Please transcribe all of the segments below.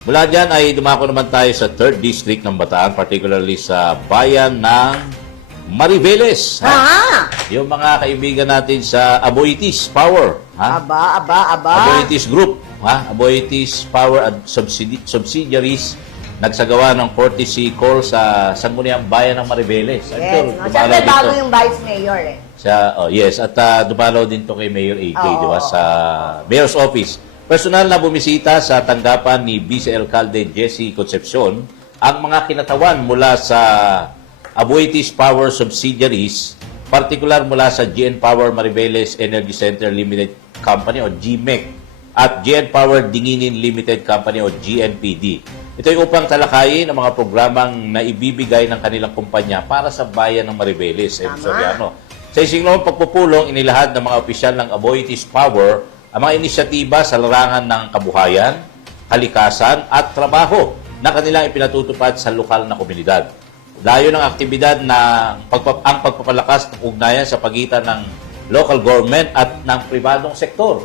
Mula dyan ay dumako naman tayo sa 3rd District ng Bataan, particularly sa bayan ng Mariveles. Yung mga kaibigan natin sa Aboitiz Power. Aba. Aboitiz Group. Aboitiz Power at subsidiaries nagsagawa ng courtesy call sa sangguniang bayan ng Mariveles. Yes. Siyempre bago yung Vice Mayor eh. Yes, at dumalaw din to kay Mayor AJ, Oo. di ba, sa Mayor's Office. Personal na bumisita sa tanggapan ni Vice Alcalde Jesse Concepcion ang mga kinatawan mula sa Aboitiz Power subsidiaries, particular mula sa GN Power Mariveles Energy Center Limited Company o GMEC at GN Power Dinginin Limited Company o GNPD. Ito ay upang talakayin ang mga programang naibibigay ng kanilang kumpanya para sa bayan ng Mariveles. Sa isinglong pagpupulong, inilahad ng mga opisyal ng Aboitiz Power ang mga inisyatiba sa larangan ng kabuhayan, kalikasan at trabaho na kanilang ipinatutupad sa lokal na komunidad. Layo ng aktibidad na ang pagpapalakas ng ugnayan sa pagitan ng local government at ng pribadong sektor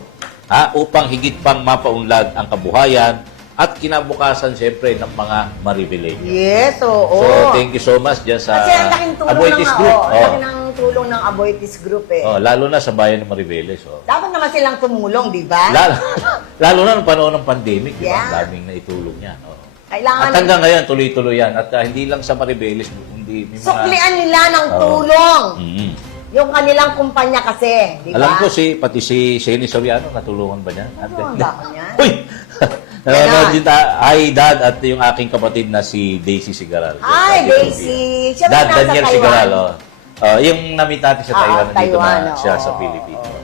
upang higit pang mapaunlad ang kabuhayan at kinabukasan siyempre ng mga Mariveles. Yes, oo. So, thank you so much dyan sa Kasi ang laking tulong Aboitiz ng, Group. laki ng tulong ng Aboitiz Group eh. Lalo na sa bayan ng Mariveles. Dapat naman silang tumulong, di ba? Lalo na ng panahon ng pandemic, di ba? Yeah. Ang daming naitulong yan. Kailangan At hanggang ngayon, tuloy-tuloy yan. At hindi lang sa Mariveles, hindi may mga... suklian nila ng tulong. Mm-hmm. Yung kanilang kumpanya kasi, di ba? Alam ko pati si Sheni Soriano, natulungan ba niya? Ano ang dako niya? Uy! Nanonood din hi, Dad, at yung aking kapatid na si Daisy Sigaral. Hi, Daisy! Siya ba Dad, nasa Daniel Taiwan? Sigaral. Yung namit natin sa Taiwan, nandito Taiwan, na siya oo. sa Pilipinas.